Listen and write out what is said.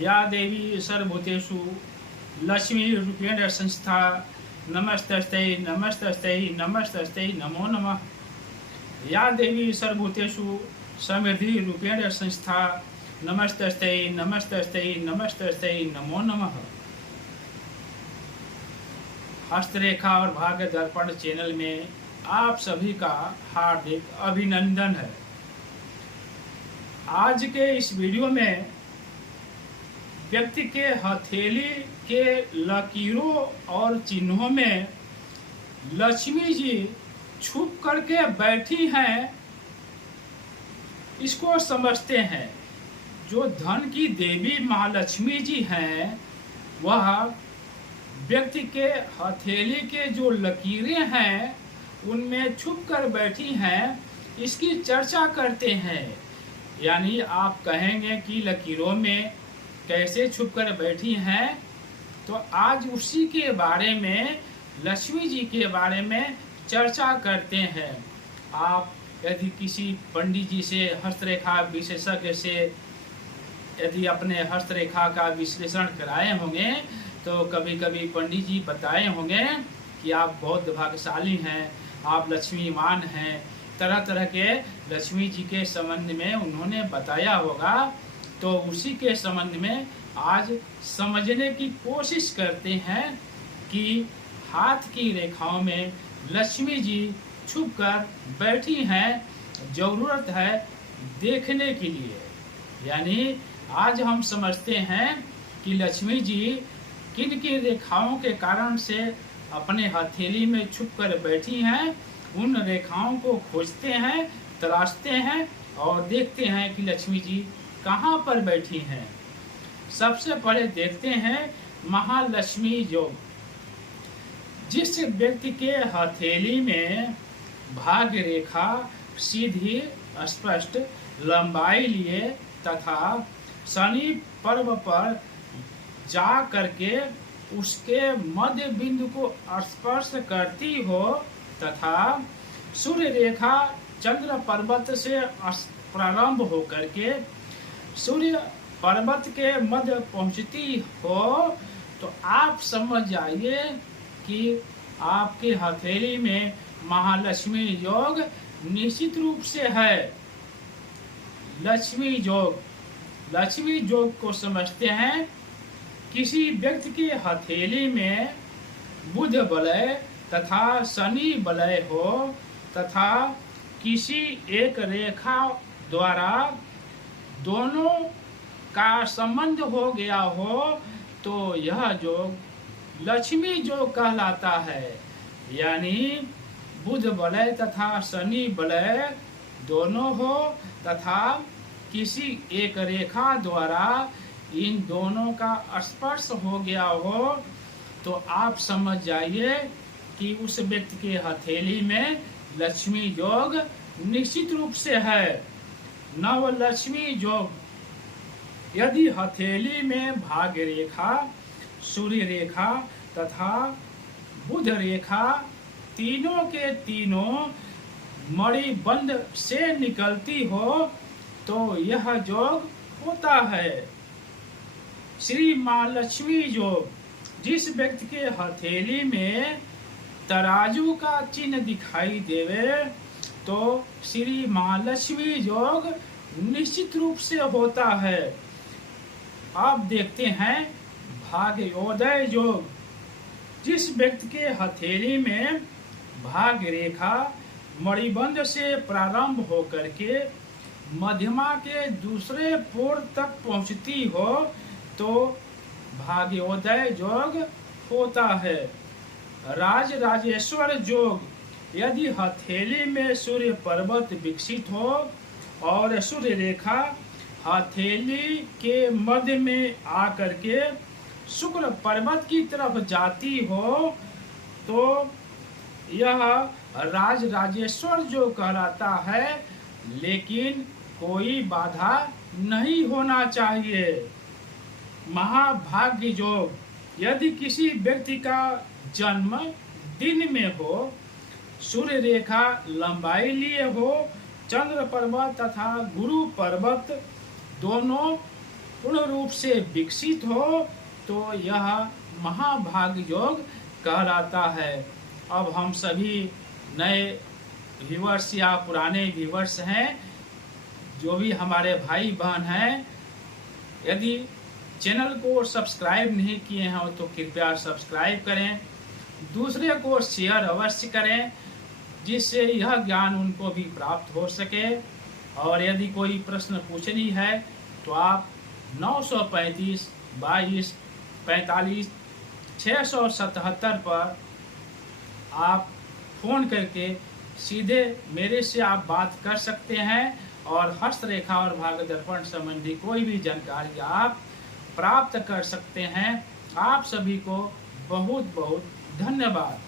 या देवी सर्वभूतेषु लक्ष्मीरूपेण संस्था नमस्तस्यै नमस्तस्यै नमस्तस्यै नमो नमः। या देवी सर्वभूतेषु समृद्धिरूपेण संस्था नमस्तस्यै नमस्तस्यै नमस्तस्यै नमो नमः। हस्तरेखा और भाग्य दर्पण चैनल में आप सभी का हार्दिक अभिनंदन है। आज के इस वीडियो में व्यक्ति के हथेली के लकीरों और चिन्हों में लक्ष्मी जी छुप करके बैठी हैं, इसको समझते हैं। जो धन की देवी महालक्ष्मी जी हैं, वह व्यक्ति के हथेली के जो लकीरें हैं उनमें छुप कर बैठी हैं, इसकी चर्चा करते हैं। यानी आप कहेंगे कि लकीरों में कैसे छुप कर बैठी हैं, तो आज उसी के बारे में, लक्ष्मी जी के बारे में चर्चा करते हैं। आप यदि किसी पंडित जी से, हस्तरेखा विशेषज्ञ से यदि अपने हस्तरेखा का विश्लेषण कराए होंगे, तो कभी कभी पंडित जी बताए होंगे कि आप बहुत भाग्यशाली हैं, आप लक्ष्मीवान हैं। तरह तरह के लक्ष्मी जी के संबंध में उन्होंने बताया होगा। तो उसी के संबंध में आज समझने की कोशिश करते हैं कि हाथ की रेखाओं में लक्ष्मी जी छुप कर बैठी हैं, जरूरत है देखने के लिए। यानी आज हम समझते हैं कि लक्ष्मी जी किन किन रेखाओं के कारण से अपने हथेली में छुप कर बैठी हैं। उन रेखाओं को खोजते हैं, तलाशते हैं और देखते हैं कि लक्ष्मी जी कहाँ पर बैठी हैं। सबसे पहले देखते हैं महालक्ष्मी योग। जिस व्यक्ति के हथेली में भाग्य रेखा सीधी स्पष्ट लंबाई लिए तथा शनि पर्व पर जा करके उसके मध्य बिंदु को स्पर्श करती हो तथा सूर्य रेखा चंद्र पर्वत से प्रारंभ हो करके सूर्य पर्वत के मध्य पहुंचती हो, तो आप समझ जाइए कि आपके हथेली में महालक्ष्मी योग निश्चित रूप से है। लक्ष्मी योग को समझते हैं। किसी व्यक्ति के हथेली में बुध वलय तथा शनि वलय हो तथा किसी एक रेखा द्वारा दोनों का संबंध हो गया हो, तो यह योग लक्ष्मी योग कहलाता है। यानी बुध वलय तथा शनि वलय दोनों हो तथा किसी एक रेखा द्वारा इन दोनों का स्पर्श हो गया हो, तो आप समझ जाइए कि उस व्यक्ति के हथेली में लक्ष्मी योग निश्चित रूप से है। नवलक्ष्मी योग, यदि हथेली में भाग्य रेखा, सूर्य रेखा तथा बुध रेखा तीनों के तीनों मणिबंध से निकलती हो, तो यह योग होता है श्री महालक्ष्मी योग। जिस व्यक्ति के हथेली में तराजू का चिन्ह दिखाई देवे, तो श्री महालक्ष्मी योग निश्चित रूप से होता है। अब देखते हैं भाग्योदय योग। जिस व्यक्ति के हथेली में भाग्य रेखा मणिबंध से प्रारंभ हो करके मध्यमा के दूसरे पोर तक पहुंचती हो, तो भाग्योदय योग होता है। राजराजेश्वर योग, यदि हथेली में सूर्य पर्वत विकसित हो और सूर्य रेखा हथेली के मध्य में आकर के शुक्र पर्वत की तरफ जाती हो, तो यह राजराजेश्वर योग कहलाता है। लेकिन कोई बाधा नहीं होना चाहिए। महाभाग्य योग, यदि किसी व्यक्ति का जन्म दिन में हो, सूर्य रेखा लंबाई लिए हो, चंद्र पर्वत तथा गुरु पर्वत दोनों पूर्ण रूप से विकसित हो तो यह महाभाग योग कहलाता है। अब हम सभी नए व्यूवर्स या पुराने व्यूवर्स हैं, जो भी हमारे भाई बहन हैं, यदि चैनल को सब्सक्राइब नहीं किए हैं तो कृपया सब्सक्राइब करें, दूसरे को शेयर अवश्य करें, जिससे यह ज्ञान उनको भी प्राप्त हो सके। और यदि कोई प्रश्न पूछनी है तो आप 935 22 45 677 पर आप फ़ोन करके सीधे मेरे से आप बात कर सकते हैं और हस्तरेखा और भाग्य दर्पण संबंधी कोई भी जानकारी आप प्राप्त कर सकते हैं। आप सभी को बहुत बहुत धन्यवाद।